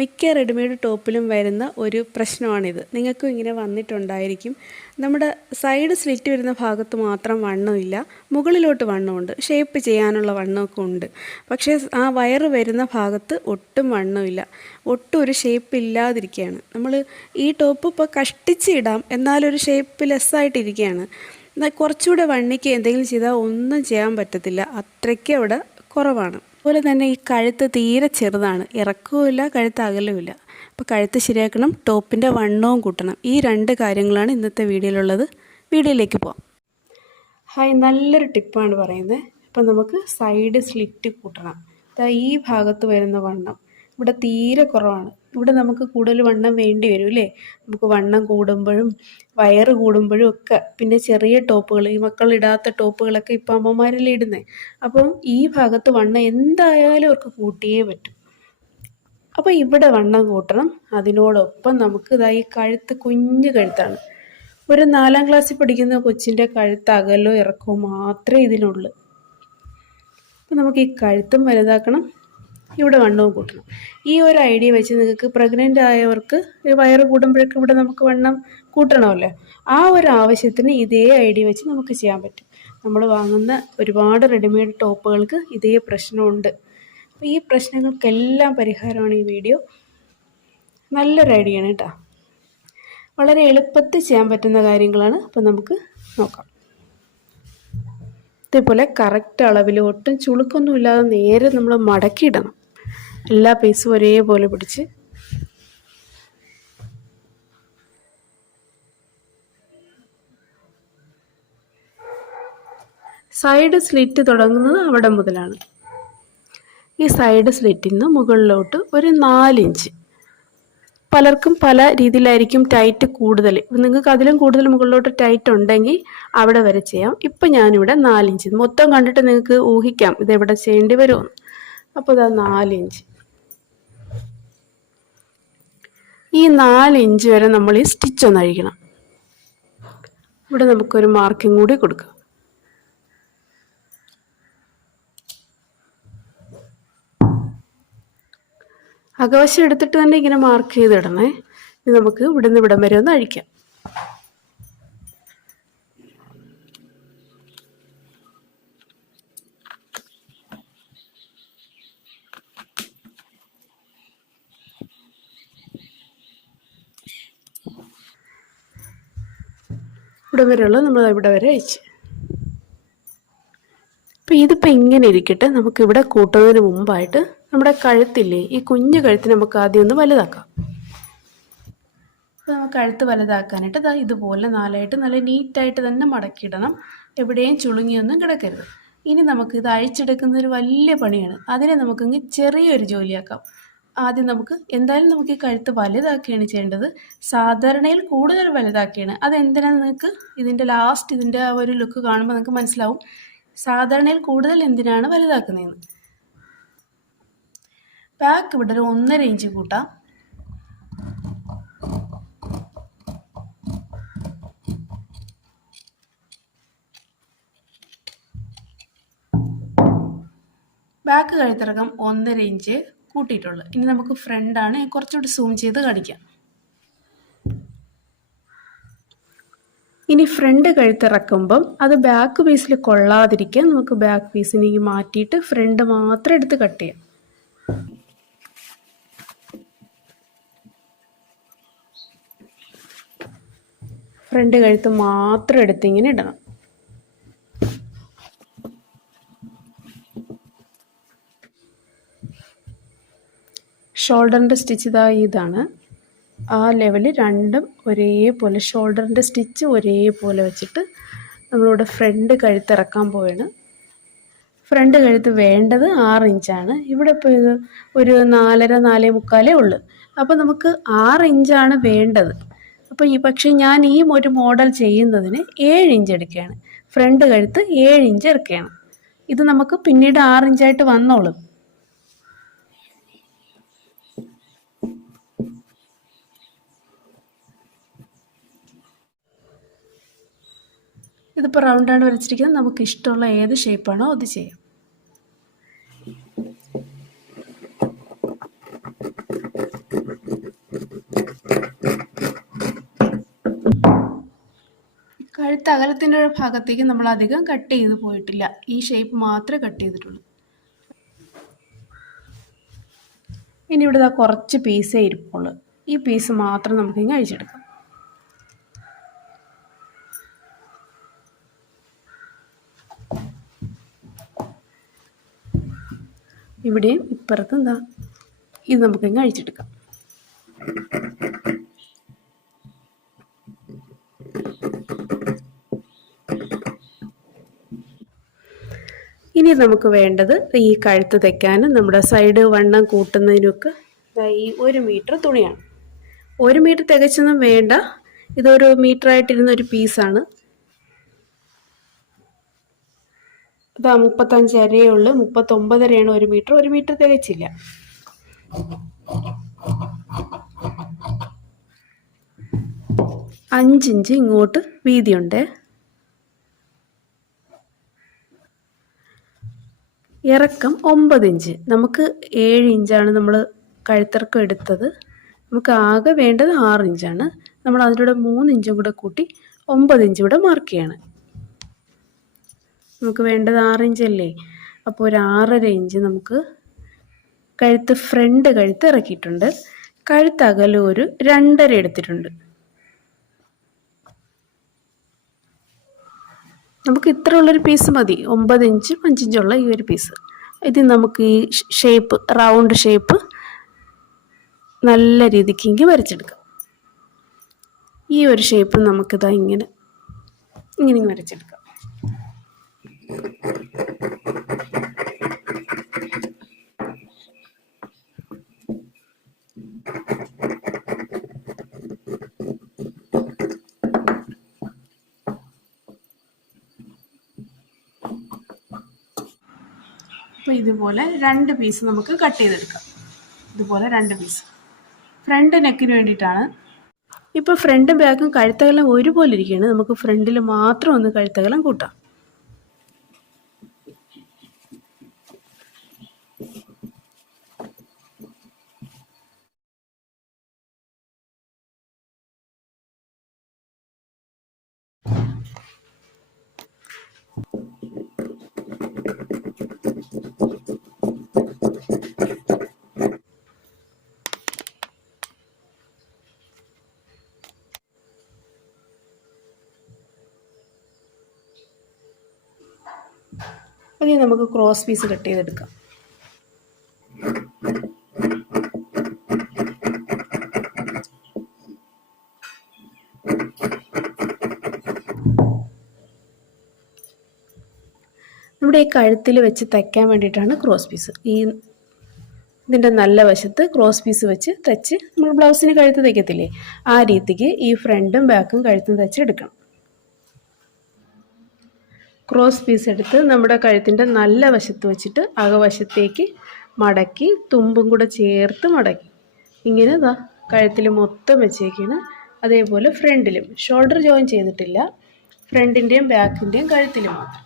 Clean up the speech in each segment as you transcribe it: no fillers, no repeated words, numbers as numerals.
മിക്ക റെഡിമെയ്ഡ് ടോപ്പിലും വരുന്ന ഒരു പ്രശ്നമാണിത്. നിങ്ങൾക്കും ഇങ്ങനെ വന്നിട്ടുണ്ടായിരിക്കും. നമ്മുടെ സൈഡ് സ്ലിറ്റ് വരുന്ന ഭാഗത്ത് മാത്രം വണ്ണമില്ല, മുകളിലോട്ട് വണ്ണമുണ്ട്, ഷേപ്പ് ചെയ്യാനുള്ള വണ്ണമൊക്കെ ഉണ്ട്. പക്ഷേ ആ വയറ് വരുന്ന ഭാഗത്ത് ഒട്ടും വണ്ണമില്ല, ഒട്ടും ഒരു ഷേപ്പ് ഇല്ലാതിരിക്കുകയാണ്. നമ്മൾ ഈ ടോപ്പ് ഇപ്പോൾ കഷ്ടിച്ച് ഇടാം, എന്നാലൊരു ഷേപ്പ് ലെസ്സായിട്ടിരിക്കുകയാണ്. കുറച്ചുകൂടെ വണ്ണിക്ക് എന്തെങ്കിലും ചെയ്താൽ ഒന്നും ചെയ്യാൻ പറ്റത്തില്ല, അത്രയ്ക്ക് അവിടെ കുറവാണ്. അതുപോലെ തന്നെ ഈ കഴുത്ത് തീരെ ചെറുതാണ്, ഇറക്കവുമില്ല കഴുത്ത് അകലുമില്ല. അപ്പോൾ കഴുത്ത് ശരിയാക്കണം, ടോപ്പിൻ്റെ വണ്ണവും കൂട്ടണം. ഈ രണ്ട് കാര്യങ്ങളാണ് ഇന്നത്തെ വീഡിയോയിലുള്ളത്. വീഡിയോയിലേക്ക് പോവാം. ഹായ്, നല്ലൊരു ടിപ്പാണ് പറയുന്നത്. ഇപ്പം നമുക്ക് സൈഡ് സ്ലിറ്റ് കൂട്ടണം. ഈ ഭാഗത്ത് വരുന്ന വണ്ണം ഇവിടെ തീരെ കുറവാണ്. ഇവിടെ നമുക്ക് കൂടുതൽ വണ്ണം വേണ്ടി വരും അല്ലേ? നമുക്ക് വണ്ണം കൂടുമ്പോഴും വയറ് കൂടുമ്പോഴും ഒക്കെ. പിന്നെ ചെറിയ ടോപ്പുകൾ, ഈ മക്കളിടാത്ത ടോപ്പുകളൊക്കെ ഇപ്പം അമ്മമാരെല്ലാം ഇടുന്നത്. അപ്പം ഈ ഭാഗത്ത് വണ്ണം എന്തായാലും അവർക്ക് കൂട്ടിയേ പറ്റും. അപ്പോൾ ഇവിടെ വണ്ണം കൂട്ടണം. അതിനോടൊപ്പം നമുക്ക് ഈ കഴുത്ത് കുഞ്ഞു കഴുത്താണ്. ഒരു 4ാം ക്ലാസ്സിൽ പഠിക്കുന്ന കൊച്ചിൻ്റെ കഴുത്ത് അകലോ ഇറക്കവും മാത്രമേ ഇതിനുള്ളൂ. അപ്പം നമുക്ക് ഈ കഴുത്തും വലുതാക്കണം, ഇവിടെ വണ്ണവും കൂട്ടണം. ഈ ഒരു ഐഡിയ വെച്ച് നിങ്ങൾക്ക് പ്രഗ്നൻ്റ് ആയവർക്ക് വയറ് കൂടുമ്പോഴൊക്കെ ഇവിടെ നമുക്ക് വണ്ണം കൂട്ടണമല്ലോ. ആ ഒരു ആവശ്യത്തിന് ഇതേ ഐഡിയ വെച്ച് നമുക്ക് ചെയ്യാൻ പറ്റും. നമ്മൾ വാങ്ങുന്ന ഒരുപാട് റെഡിമെയ്ഡ് ടോപ്പുകൾക്ക് ഇതേ പ്രശ്നമുണ്ട്. അപ്പോൾ ഈ പ്രശ്നങ്ങൾക്കെല്ലാം പരിഹാരമാണ് ഈ വീഡിയോ. നല്ലൊരു ഐഡിയ ആണ് കേട്ടോ. വളരെ എളുപ്പത്തിൽ ചെയ്യാൻ പറ്റുന്ന കാര്യങ്ങളാണ്. അപ്പോൾ നമുക്ക് നോക്കാം. ഇതേപോലെ കറക്റ്റ് അളവിൽ ഒട്ടും ചുളുക്കൊന്നും ഇല്ലാതെ നേരെ നമ്മൾ മടക്കിയിടണം. എല്ലാ പീസും ഒരേപോലെ പിടിച്ച് സൈഡ് സ്ലിറ്റ് തുടങ്ങുന്നത് അവിടെ മുതലാണ്. ഈ സൈഡ് സ്ലിറ്റിൽ നിന്ന് മുകളിലോട്ട് ഒരു 4 ഇഞ്ച്. പലർക്കും പല രീതിയിലായിരിക്കും ടൈറ്റ് കൂടുതൽ. നിങ്ങൾക്ക് അതിലും കൂടുതൽ മുകളിലോട്ട് ടൈറ്റ് ഉണ്ടെങ്കിൽ അവിടെ വരെ ചെയ്യാം. ഇപ്പം ഞാനിവിടെ 4 ഇഞ്ച് മൊത്തം കണ്ടിട്ട് നിങ്ങൾക്ക് ഊഹിക്കാം ഇതെവിടെ ചെയ്യേണ്ടി വരുമെന്ന്. അപ്പോൾ ഇതാ 4 ഇഞ്ച്. ഈ 4 ഇഞ്ച് വരെ നമ്മൾ ഈ സ്റ്റിച്ച് ഒന്ന് അഴിക്കണം. ഇവിടെ നമുക്കൊരു മാർക്കിംഗ് കൂടി കൊടുക്കാം. അകവശം എടുത്തിട്ട് തന്നെ ഇങ്ങനെ മാർക്ക് ചെയ്തിടണേ. ഇത് നമുക്ക് ഇവിടുന്ന് ഇവിടം വരെ ഒന്ന് അഴിക്കാം. ഇവിടെ വരെയുള്ളത് നമ്മൾ ഇവിടെ വരെ അയച്ച്. അപ്പോൾ ഇതിപ്പോൾ ഇങ്ങനെ ഇരിക്കട്ടെ. നമുക്കിവിടെ കൂട്ടുന്നതിന് മുമ്പായിട്ട് നമ്മുടെ കഴുത്തില്ലേ, ഈ കുഞ്ഞു കഴുത്തിന് നമുക്ക് ആദ്യം ഒന്ന് വലുതാക്കാം. അപ്പോൾ നമുക്ക് കഴുത്ത് വലുതാക്കാനായിട്ട് ഇതുപോലെ 4ആയിട്ട് നല്ല നീറ്റായിട്ട് തന്നെ മടക്കിയിടണം. എവിടെയും ചുളുങ്ങിയൊന്നും കിടക്കരുത്. ഇനി നമുക്ക് ഇത് അഴിച്ചെടുക്കുന്നൊരു വലിയ പണിയാണ്. അതിനെ നമുക്കിങ്ങ് ചെറിയൊരു ജോലിയാക്കാം. ആദ്യം എന്തായാലും നമുക്ക് ഈ കഴുത്ത് വലുതാക്കുകയാണ് ചെയ്യേണ്ടത്. സാധാരണയിൽ കൂടുതൽ വലുതാക്കുകയാണ്. അതെന്തിനാണെന്ന് നിങ്ങൾക്ക് ഇതിൻ്റെ ആ ഒരു ലുക്ക് കാണുമ്പോൾ നിങ്ങൾക്ക് മനസ്സിലാവും സാധാരണയിൽ കൂടുതൽ എന്തിനാണ് വലുതാക്കുന്നതെന്ന്. ബാക്ക് ഇവിടെ ഒരു 1.5 ഇഞ്ച് കൂട്ടാം. ബാക്ക് കഴുത്തിറക്കം 1.5 ഇഞ്ച് കൂട്ടിയിട്ടുള്ളു. ഇനി നമുക്ക് ഫ്രണ്ടാണ്, കുറച്ചുകൂടി സൂം ചെയ്ത് കാണിക്കാം. ഇനി ഫ്രണ്ട് കഴുത്തിറക്കുമ്പം അത് ബാക്ക് പീസിൽ കൊള്ളാതിരിക്കാൻ നമുക്ക് ബാക്ക് പീസിനെ മാറ്റിയിട്ട് ഫ്രണ്ട് മാത്രം എടുത്ത് കട്ട് ചെയ്യാം. ഫ്രണ്ട് കഴുത്ത് മാത്രം എടുത്ത് ഇങ്ങനെ ഇടണം. ഷോൾഡറിൻ്റെ സ്റ്റിച്ച് ഇതാണ്. ആ ലെവൽ രണ്ടും ഒരേപോലെ, ഷോൾഡറിൻ്റെ സ്റ്റിച്ച് ഒരേപോലെ വെച്ചിട്ട് നമ്മളിവിടെ ഫ്രണ്ട് കഴുത്തിറക്കാൻ പോവാണ്. ഫ്രണ്ട് കഴുത്ത് വേണ്ടത് 6 ഇഞ്ചാണ്. ഇവിടെ ഇപ്പോൾ ഇത് ഒരു 4.5 4.25 ഉള്ളു. അപ്പോൾ നമുക്ക് 6 ഇഞ്ചാണ് വേണ്ടത്. അപ്പോൾ പക്ഷേ ഞാൻ ഈ ഒരു മോഡൽ ചെയ്യുന്നതിന് 7 ഇഞ്ച് എടുക്കുകയാണ്. ഫ്രണ്ട് കഴുത്ത് 7 ഇഞ്ച് ഇറക്കുകയാണ്. ഇത് നമുക്ക് പിന്നീട് 6 ഇഞ്ചായിട്ട് വന്നോളും. ഇതിപ്പോൾ റൗണ്ടാണ് വരച്ചിരിക്കുന്നത്. നമുക്ക് ഇഷ്ടമുള്ള ഏത് ഷേപ്പാണോ അത് ചെയ്യാം. കഴുത്ത് അകലത്തിൻ്റെ ഒരു ഭാഗത്തേക്ക് നമ്മൾ അധികം കട്ട് ചെയ്ത് പോയിട്ടില്ല. ഈ ഷേപ്പ് മാത്രമേ കട്ട് ചെയ്തിട്ടുള്ളൂ. ഇനി ഇവിടെ കുറച്ച് പീസേ ഇരിപ്പുള്ളൂ. ഈ പീസ് മാത്രം നമുക്കിങ്ങനെ അഴിച്ചെടുക്കാം. ഇവിടെയും ഇപ്പുറത്തും ഇത് നമുക്കിങ്ങനെ അഴിച്ചെടുക്കാം. ഇനി നമുക്ക് വേണ്ടത് ഈ കഴുത്ത് തയ്ക്കാനും നമ്മുടെ സൈഡ് വണ്ണം കൂട്ടുന്നതിനൊക്കെ ഈ 1 മീറ്റർ തുണിയാണ്. 1 മീറ്റർ തികച്ചൊന്നും വേണ്ട, ഇതൊരു മീറ്ററായിട്ടിരുന്ന ഒരു പീസാണ്. 35 അരയേ ഉള്ളൂ, 39.5 1 മീറ്റർ. 1 മീറ്റർ തികച്ചില്ല. അഞ്ചിഞ്ച് ഇങ്ങോട്ട് വീതിയുണ്ട്. ഇറക്കം 9 ഇഞ്ച്. നമുക്ക് 7 ഇഞ്ചാണ് നമ്മൾ കഴുത്തിറക്കം എടുത്തത്. നമുക്ക് ആകെ വേണ്ടത് 6 ഇഞ്ചാണ്. നമ്മൾ അതിലൂടെ 3 ഇഞ്ചും കൂടെ കൂട്ടി 9 ഇഞ്ച് ഇവിടെ മാർക്ക് ചെയ്യണം. നമുക്ക് വേണ്ടത് 6 ഇഞ്ചല്ലേ, അപ്പോൾ ഒരു 6.5 ഇഞ്ച് നമുക്ക് ഫ്രണ്ട് കഴുത്ത് ഇറക്കിയിട്ടുണ്ട്. കഴുത്ത് അകലം ഒരു 2.5 എടുത്തിട്ടുണ്ട്. നമുക്ക് ഇത്ര ഉള്ളൊരു പീസ് മതി, 9 ഇഞ്ചും 5 ഇഞ്ചുള്ള ഈ ഒരു പീസ്. ഇത് നമുക്ക് ഈ ഷേപ്പ്, റൗണ്ട് ഷേപ്പ് നല്ല രീതിക്ക് ഇങ്ങനെ വരച്ചെടുക്കാം. ഈ ഒരു ഷേപ്പ് നമുക്കിതാ ഇങ്ങനെ വരച്ചെടുക്കാം. അപ്പോൾ ഇതുപോലെ 2 പീസ് നമുക്ക് കട്ട് ചെയ്തെടുക്കാം. ഇതുപോലെ 2 പീസ് ഫ്രണ്ട് നെക്കിന് വേണ്ടിയിട്ടാണ്. ഇപ്പോൾ ഫ്രണ്ടും ബാക്കും കഴുത്തകലം ഒരുപോലെ ഇരിക്കുകയാണ്. നമുക്ക് ഫ്രണ്ടിൽ മാത്രം ഒന്ന് കഴുത്തകലം കൂട്ടാം. ഇനി നമുക്ക് ക്രോസ് പീസ് കട്ട് ചെയ്തെടുക്കാം. നമ്മുടെ ഈ കഴുത്തിൽ വെച്ച് തയ്ക്കാൻ വേണ്ടിയിട്ടാണ് ക്രോസ് പീസ്. ഇതിൻ്റെ നല്ല വശത്ത് ക്രോസ് പീസ് വെച്ച് തയ്ച്ച് നമ്മൾ ബ്ലൗസിന് കഴുത്ത് തയ്ക്കത്തില്ലേ, ആ രീതിക്ക് ഈ ഫ്രണ്ടും ബാക്കും കഴുത്തും തയ്ച്ചെടുക്കണം. ക്രോസ് പീസ് എടുത്ത് നമ്മുടെ കഴുത്തിൻ്റെ നല്ല വശത്ത് വെച്ചിട്ട് അകവശത്തേക്ക് മടക്കി തുമ്പും കൂടെ ചേർത്ത് മടക്കി ഇങ്ങനെ കഴുത്തിൽ മൊത്തം വെച്ചേക്കാണ്. അതേപോലെ ഫ്രണ്ടിലും ഷോൾഡർ ജോയിൻ ചെയ്തിട്ടില്ല, ഫ്രണ്ടിൻ്റെയും ബാക്കിൻ്റെയും കഴുത്തിലും മാത്രം.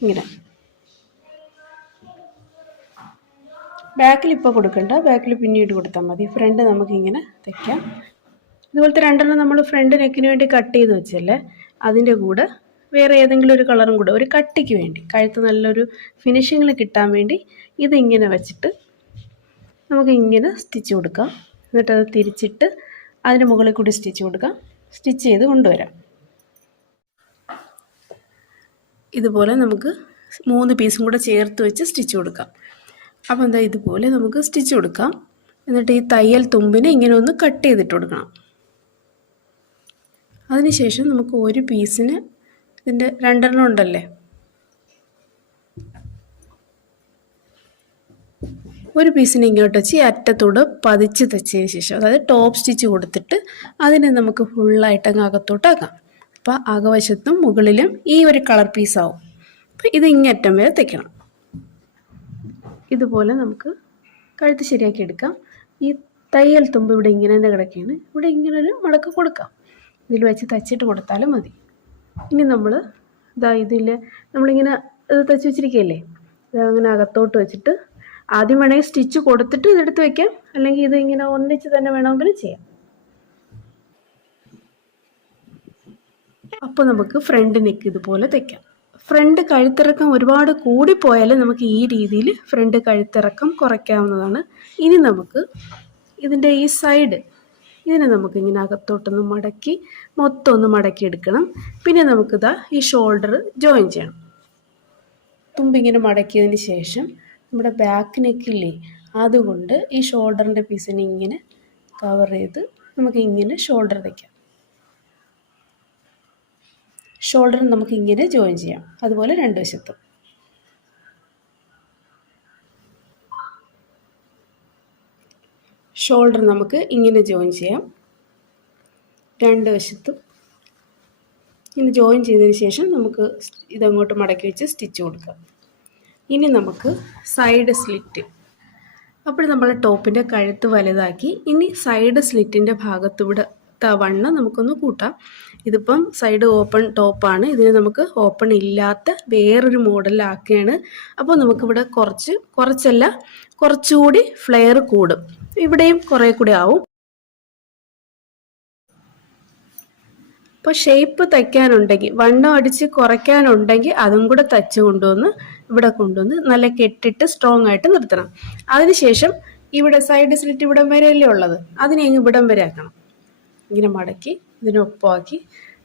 ഇങ്ങനെ ബാക്കിൽ ഇപ്പോൾ കൊടുക്കണ്ട, ബാക്കിൽ പിന്നീട് കൊടുത്താൽ മതി. ഫ്രണ്ട് നമുക്കിങ്ങനെ തയ്ക്കാം. ഇതുപോലത്തെ 2 നമ്മൾ ഫ്രണ്ട് നെക്കിന് വേണ്ടി കട്ട് ചെയ്ത് വെച്ചല്ലേ, അതിൻ്റെ കൂടെ വേറെ ഏതെങ്കിലും ഒരു കളറും കൂടെ ഒരു കട്ടിക്ക് വേണ്ടി, കഴുത്ത് നല്ലൊരു ഫിനിഷിങ്ങിൽ കിട്ടാൻ വേണ്ടി ഇതിങ്ങനെ വെച്ചിട്ട് നമുക്കിങ്ങനെ സ്റ്റിച്ച് കൊടുക്കാം. എന്നിട്ടത് തിരിച്ചിട്ട് അതിന് മുകളിൽ കൂടി സ്റ്റിച്ച് കൊടുക്കാം. സ്റ്റിച്ച് ചെയ്ത് കൊണ്ടുവരാം. ഇതുപോലെ നമുക്ക് 3 പീസും കൂടെ ചേർത്ത് വെച്ച് സ്റ്റിച്ച് കൊടുക്കാം. അപ്പോൾ ഇതുപോലെ നമുക്ക് സ്റ്റിച്ച് കൊടുക്കാം. എന്നിട്ട് ഈ തയ്യൽ തുമ്പിനെ ഇങ്ങനെ ഒന്ന് കട്ട് ചെയ്തിട്ട് കൊടുക്കണം. അതിനുശേഷം നമുക്ക് ഒരു പീസിന് ഇതിൻ്റെ 2 ഉണ്ടല്ലേ, ഒരു പീസിനെ ഇങ്ങോട്ട് വെച്ച് ഈ അറ്റത്തോട് പതിച്ച് തച്ചതിന് ശേഷം, അതായത് ടോപ്പ് സ്റ്റിച്ച് കൊടുത്തിട്ട് അതിനെ നമുക്ക് ഫുള്ളായിട്ട് അങ്ങ് അകത്തോട്ടാക്കാം. അപ്പോൾ അകവശത്തും മുകളിലും ഈ ഒരു കളർ പീസാവും. അപ്പോൾ ഇത് ഇങ്ങറ്റം വരെ തയ്ക്കണം. ഇതുപോലെ നമുക്ക് കഴുത്ത് ശരിയാക്കി എടുക്കാം. ഈ തയ്യൽ തുമ്പ് ഇവിടെ ഇങ്ങനെ തന്നെ കിടക്കുകയാണ്. ഇവിടെ ഇങ്ങനെ ഒരു മടക്ക് കൊടുക്കാം. ഇതിൽ വെച്ച് തച്ചിട്ട് കൊടുത്താലും മതി. ഇനി നമ്മൾ ഇതിൽ നമ്മളിങ്ങനെ ഇത് തച്ച് വെച്ചിരിക്കുകയല്ലേ, അങ്ങനെ അകത്തോട്ട് വെച്ചിട്ട് ആദ്യം വേണമെങ്കിൽ സ്റ്റിച്ച് കൊടുത്തിട്ട് ഇതെടുത്ത് വെക്കാം, അല്ലെങ്കിൽ ഇത് ഇങ്ങനെ ഒന്നിച്ച് തന്നെ വേണമെങ്കിൽ ചെയ്യാം. അപ്പോൾ നമുക്ക് ഫ്രണ്ട് നെക്ക് ഇതുപോലെ തയ്ക്കാം. ഫ്രണ്ട് കഴുത്തിറക്കം ഒരുപാട് കൂടിപ്പോയാൽ നമുക്ക് ഈ രീതിയിൽ ഫ്രണ്ട് കഴുത്തിറക്കം കുറയ്ക്കാവുന്നതാണ്. ഇനി നമുക്ക് ഇതിൻ്റെ ഈ സൈഡ് ഇതിനെ നമുക്കിങ്ങനെ അകത്തോട്ടൊന്ന് മടക്കി മൊത്തം ഒന്ന് മടക്കി എടുക്കണം. പിന്നെ നമുക്കിതാ ഈ ഷോൾഡർ ജോയിൻ ചെയ്യണം. തുമ്പിങ്ങനെ മടക്കിയതിന് ശേഷം നമ്മുടെ ബാക്ക് നെക്കില്ലേ, അതുകൊണ്ട് ഈ ഷോൾഡറിൻ്റെ പീസിനെ ഇങ്ങനെ കവർ ചെയ്ത് നമുക്കിങ്ങനെ ഷോൾഡർ വയ്ക്കാം. ഷോൾഡർ നമുക്ക് ഇങ്ങനെ ജോയിൻ ചെയ്യാം, അതുപോലെ രണ്ട് വശത്തും. ഷോൾഡർ നമുക്ക് ഇങ്ങനെ ജോയിൻ ചെയ്യാം, രണ്ട് വശത്തും. ഇങ്ങനെ ജോയിൻ ചെയ്തതിന് ശേഷം നമുക്ക് ഇതങ്ങോട്ട് മടക്കി വെച്ച് സ്റ്റിച്ച് കൊടുക്കാം. ഇനി നമുക്ക് സൈഡ് സ്ലിറ്റ്. അപ്പോൾ നമ്മൾ ടോപ്പിൻ്റെ കഴുത്ത് വലുതാക്കി. ഇനി സൈഡ് സ്ലിറ്റിൻ്റെ ഭാഗത്തൂടെ വണ്ണം നമുക്കൊന്ന് കൂട്ടാം. ഇതിപ്പം സൈഡ് ഓപ്പൺ ടോപ്പാണ്, ഇതിന് നമുക്ക് ഓപ്പൺ ഇല്ലാത്ത വേറൊരു മോഡലാക്കുകയാണ്. അപ്പോൾ നമുക്കിവിടെ കുറച്ചല്ല കുറച്ചുകൂടി ഫ്ലെയർ കൂടും, ഇവിടെയും കുറേ കൂടി ആവും. അപ്പോൾ ഷേപ്പ് തയ്ക്കാനുണ്ടെങ്കിൽ, വണ്ണം അടിച്ച് കുറയ്ക്കാനുണ്ടെങ്കിൽ അതും കൂടെ തയ്ച്ച് കൊണ്ടുവന്ന് ഇവിടെ കൊണ്ടുവന്ന് നല്ല കെട്ടിട്ട് സ്ട്രോങ് ആയിട്ട് നിർത്തണം. അതിനുശേഷം ഇവിടെ സൈഡ് സ്ലിറ്റ് ഇവിടം വരെയല്ലേ ഉള്ളത്, അതിനെ ഇവിടം വരെ ആക്കണം. ഇങ്ങനെ മടക്കി ഇതിനൊപ്പമാക്കി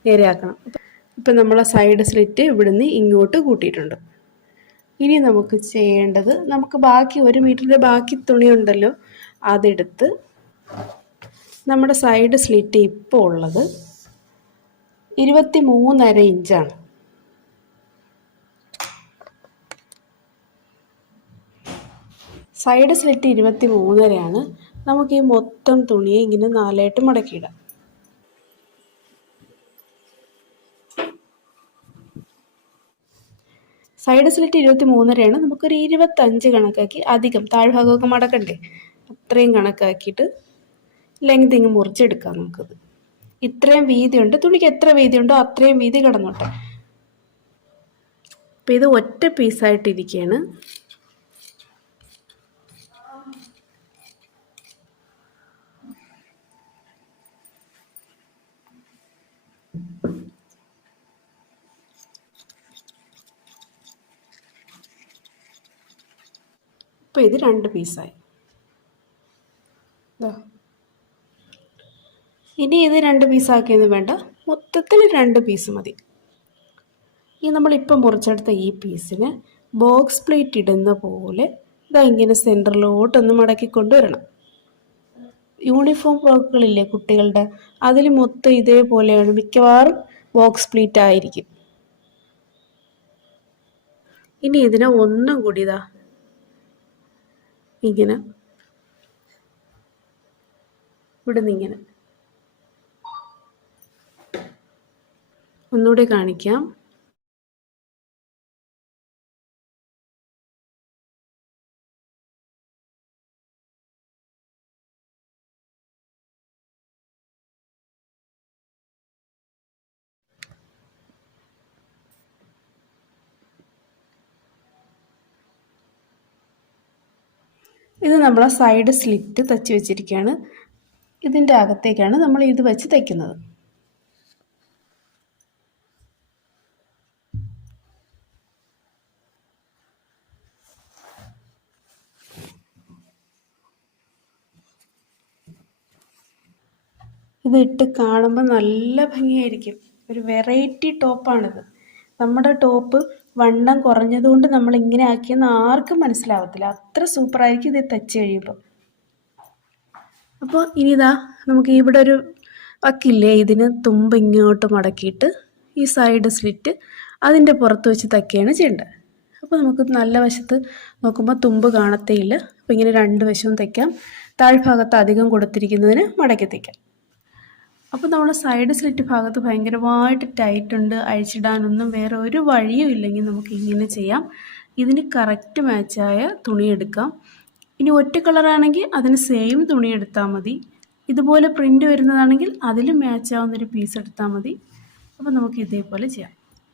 നേരെയാക്കണം. ഇപ്പം നമ്മളെ സൈഡ് സ്ലിറ്റ് ഇവിടുന്ന് ഇങ്ങോട്ട് കൂട്ടിയിട്ടുണ്ട്. ഇനി നമുക്ക് ചെയ്യേണ്ടത്, നമുക്ക് ബാക്കി 1 മീറ്ററിൻ്റെ ബാക്കി തുണിയുണ്ടല്ലോ, അതെടുത്ത് നമ്മുടെ സൈഡ് സ്ലിറ്റ് ഇപ്പോൾ ഉള്ളത് 23.5 ഇഞ്ചാണ്. സൈഡ് സ്ലിറ്റ് 23.5 നമുക്ക് ഈ മൊത്തം തുണിയെ ഇങ്ങനെ 4ആയിട്ട് മടക്കിയിടാം. സൈഡ് സ്ലിറ്റ് 23.5 നമുക്കൊരു 25 കണക്കാക്കി, അധികം താഴ്ഭാഗമൊക്കെ മടക്കണ്ടേ, അത്രയും കണക്കാക്കിയിട്ട് ലെങ്ത് ഇങ്ങ് മുറിച്ചെടുക്കാം. നമുക്കത് ഇത്രയും വീതിയുണ്ട്, തുണിക്ക് എത്ര വീതിയുണ്ടോ അത്രയും വീതി കിടന്നോട്ടെ. അപ്പം ഇത് ഒറ്റ പീസായിട്ടിരിക്കുകയാണ്. ഇപ്പോൾ ഇത് 2 പീസായി. ഇനി ഇത് 2 പീസാക്കിയൊന്നും വേണ്ട, മൊത്തത്തിൽ 2 പീസ് മതി. ഈ നമ്മളിപ്പോൾ മുറിച്ചെടുത്ത ഈ പീസിന് ബോക്സ് പ്ലേറ്റ് ഇടുന്ന പോലെ ഇതാ ഇങ്ങനെ സെൻറ്ററിലോട്ടൊന്ന് മടക്കി കൊണ്ടുവരണം. യൂണിഫോം ഫ്രോക്കുകളില്ലേ കുട്ടികളുടെ, അതിൽ മൊത്തം ഇതേപോലെയാണ്, മിക്കവാറും ബോക്സ് പ്ലേറ്റ് ആയിരിക്കും. ഇനി ഇതിനെ ഒന്നും കൂടി ഇതാ ഇങ്ങനെ ഇവിടുന്ന് ഇങ്ങനെ ഒന്നുകൂടി കാണിക്കാം. ഇത് നമ്മളെ സൈഡ് സ്ലിറ്റ് തച്ച് വെച്ചിരിക്കുകയാണ്. ഇതിൻ്റെ അകത്തേക്കാണ് നമ്മൾ ഇത് വെച്ച് തയ്ക്കുന്നത്. ഇത് ഇട്ട് കാണുമ്പോൾ നല്ല ഭംഗിയായിരിക്കും, ഒരു വെറൈറ്റി ടോപ്പാണിത്. നമ്മുടെ ടോപ്പ് വണ്ണം കുറഞ്ഞതുകൊണ്ട് നമ്മൾ ഇങ്ങനെ ആക്കിയെന്ന് ആർക്കും മനസ്സിലാവത്തില്ല, അത്ര സൂപ്പറായിരിക്കും ഇത് തച്ച് കഴിയുമ്പോൾ. അപ്പോൾ ഇനിതാ നമുക്ക് ഇവിടെ ഒരു വക്കില്ലേ, ഇതിന് തുമ്പ് ഇങ്ങോട്ട് മടക്കിയിട്ട് ഈ സൈഡ് സ്ലിറ്റ് അതിൻ്റെ പുറത്ത് വെച്ച് തയ്ക്കുകയാണ് ചെയ്യേണ്ടത്. അപ്പോൾ നമുക്ക് നല്ല വശത്ത് നോക്കുമ്പോൾ തുമ്പ് കാണത്തേയില്ല. അപ്പോൾ ഇങ്ങനെ 2 വശവും തയ്ക്കാം. താഴ്ഭാഗത്ത് അധികം കൊടുത്തിരിക്കുന്നതിന് മടക്കി തയ്ക്കാം. അപ്പോൾ നമ്മുടെ സൈഡ് സ്ലിറ്റ് ഭാഗത്ത് ഭയങ്കരമായിട്ട് ടൈറ്റ് ഉണ്ട്, അഴിച്ചിടാനൊന്നും വേറെ ഒരു വഴിയും ഇല്ലെങ്കിൽ നമുക്ക് ഇങ്ങനെ ചെയ്യാം. ഇതിന് കറക്റ്റ് മാച്ചായ തുണി എടുക്കാം. ഇനി ഒറ്റ കളറാണെങ്കിൽ അതിന് സെയിം തുണി എടുത്താൽ മതി. ഇതുപോലെ പ്രിൻ്റ് വരുന്നതാണെങ്കിൽ അതിൽ മാച്ചാവുന്നൊരു പീസ് എടുത്താൽ മതി. അപ്പോൾ നമുക്ക് ഇതേപോലെ ചെയ്യാം.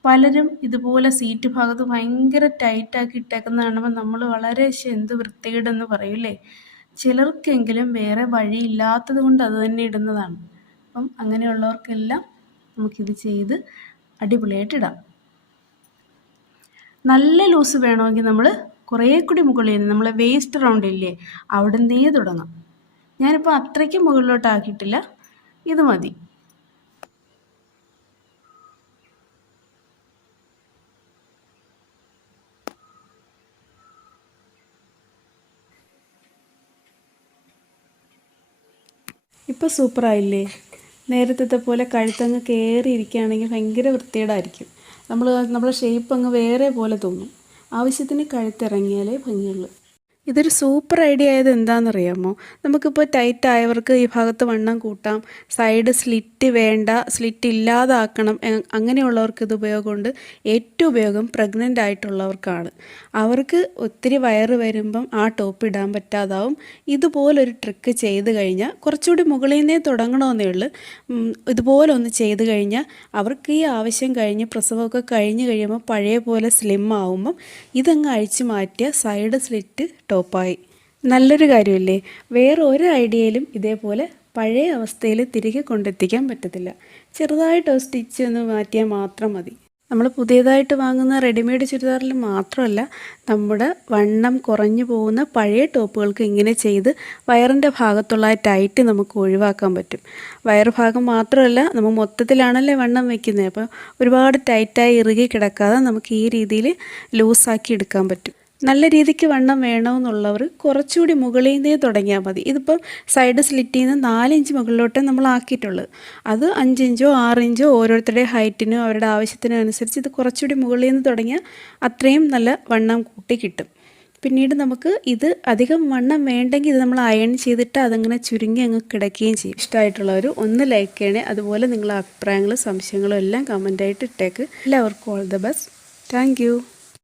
പലരും ഇതുപോലെ സീറ്റ് ഭാഗത്ത് ഭയങ്കര ടൈറ്റാക്കി ഇട്ടേക്കുന്ന കാണുമ്പോൾ നമ്മൾ വളരെ എന്ത് വൃത്തികേടെന്ന് പറയൂലേ. ചിലർക്കെങ്കിലും വേറെ വഴിയില്ലാത്തത് കൊണ്ട് അത് തന്നെ ഇടുന്നതാണ്. അപ്പം അങ്ങനെയുള്ളവർക്കെല്ലാം നമുക്കിത് ചെയ്ത് അടിപൊളിയായിട്ട് ഇടാം. നല്ല ലൂസ് വേണമെങ്കിൽ നമ്മൾ കുറേ കൂടി മുകളിൽ നിന്ന് നമ്മൾ വേസ്റ്റ് റൗണ്ട് ഇല്ലേ അവിടെ നിന്നേ തുടങ്ങാം. ഞാനിപ്പോൾ അത്രയ്ക്ക് മുകളിലോട്ടാക്കിയിട്ടില്ല, ഇത് മതി. ഇപ്പോൾ സൂപ്പറായില്ലേ? നേരത്തെ പോലെ കഴുത്തങ്ങ് കയറിയിരിക്കുകയാണെങ്കിൽ ഭയങ്കര വൃത്തികേടായിരിക്കും. നമ്മളെ ഷേപ്പ് അങ്ങ് വേറെ പോലെ തോന്നും. ആവശ്യത്തിന് കഴുത്തിറങ്ങിയാലേ ഭംഗിയുള്ളൂ. ഇതൊരു സൂപ്പർ ഐഡിയ ആയത് എന്താണെന്നറിയാമോ? നമുക്കിപ്പോൾ ടൈറ്റ് ആയവർക്ക് ഈ ഭാഗത്ത് വണ്ണം കൂട്ടാം, സൈഡ് സ്ലിറ്റ് വേണ്ട, സ്ലിറ്റ് ഇല്ലാതാക്കണം, അങ്ങനെയുള്ളവർക്ക് ഇത് ഉപയോഗമുണ്ട്. ഏറ്റവും ഉപയോഗം പ്രഗ്നൻ്റ് ആയിട്ടുള്ളവർക്കാണ്. അവർക്ക് ഒത്തിരി വയറ് വരുമ്പം ആ ടോപ്പ് ഇടാൻ പറ്റാതാവും. ഇതുപോലൊരു ട്രിക്ക് ചെയ്ത് കഴിഞ്ഞാൽ കുറച്ചുകൂടി മുകളിൽ നിന്നേ തുടങ്ങണമെന്നേ ഉള്ളൂ. ഇതുപോലെ ഒന്ന് ചെയ്ത് കഴിഞ്ഞാൽ അവർക്ക് ഈ ആവശ്യം കഴിഞ്ഞ് പ്രസവമൊക്കെ കഴിഞ്ഞ് കഴിയുമ്പോൾ പഴയ പോലെ സ്ലിം ആവുമ്പം ഇതങ്ങ് അഴിച്ചു മാറ്റിയ സൈഡ് സ്ലിറ്റ് ടോപ്പായി. നല്ലൊരു കാര്യമല്ലേ? വേറെ ഒരു ഐഡിയയിലും ഇതേപോലെ പഴയ അവസ്ഥയിൽ തിരികെ കൊണ്ടെത്തിക്കാൻ പറ്റത്തില്ല. ചെറുതായിട്ട് സ്റ്റിച്ച് ഒന്ന് മാറ്റിയാൽ മാത്രം മതി. നമ്മൾ പുതിയതായിട്ട് വാങ്ങുന്ന റെഡിമെയ്ഡ് ചുരിദാറിൽ മാത്രമല്ല, നമ്മുടെ വണ്ണം കുറഞ്ഞു പോകുന്ന പഴയ ടോപ്പുകൾക്ക് ഇങ്ങനെ ചെയ്ത് വയറിൻ്റെ ഭാഗത്തുള്ള ടൈറ്റ് നമുക്ക് ഒഴിവാക്കാൻ പറ്റും. വയറ് ഭാഗം മാത്രമല്ല, നമ്മൾ മൊത്തത്തിലാണല്ലേ വണ്ണം വയ്ക്കുന്നത്. അപ്പോൾ ഒരുപാട് ടൈറ്റായി ഇറുകി കിടക്കാതെ നമുക്ക് ഈ രീതിയിൽ ലൂസാക്കി എടുക്കാൻ പറ്റും. നല്ല രീതിക്ക് വണ്ണം വേണമെന്നുള്ളവർ കുറച്ചുകൂടി മുകളിൽ നിന്നേ തുടങ്ങിയാൽ മതി. ഇതിപ്പം സൈഡ് സ്ലിറ്റിൽ നിന്ന് 4 ഇഞ്ച് മുകളിലോട്ടേ നമ്മൾ ആക്കിയിട്ടുള്ളത്. അത് 5 ഇഞ്ചോ 6 ഇഞ്ചോ ഓരോരുത്തരുടെ ഹൈറ്റിനും അവരുടെ ആവശ്യത്തിനും അനുസരിച്ച് ഇത് കുറച്ചുകൂടി മുകളിൽ നിന്ന് തുടങ്ങിയാൽ അത്രയും നല്ല വണ്ണം കൂട്ടി കിട്ടും. പിന്നീട് നമുക്ക് ഇത് അധികം വണ്ണം വേണ്ടെങ്കിൽ ഇത് നമ്മൾ അയൺ ചെയ്തിട്ട് അതങ്ങനെ ചുരുങ്ങി അങ്ങ് കിടക്കുകയും ചെയ്യും. ഇഷ്ടമായിട്ടുള്ളവർ ഒന്ന് ലൈക്ക് ചെയ്യണേ. അതുപോലെ നിങ്ങളുടെ അഭിപ്രായങ്ങളും സംശയങ്ങളും എല്ലാം കമൻ്റായിട്ട് ഇട്ടേക്ക്. എല്ലാവർക്കും all the best. Thank you.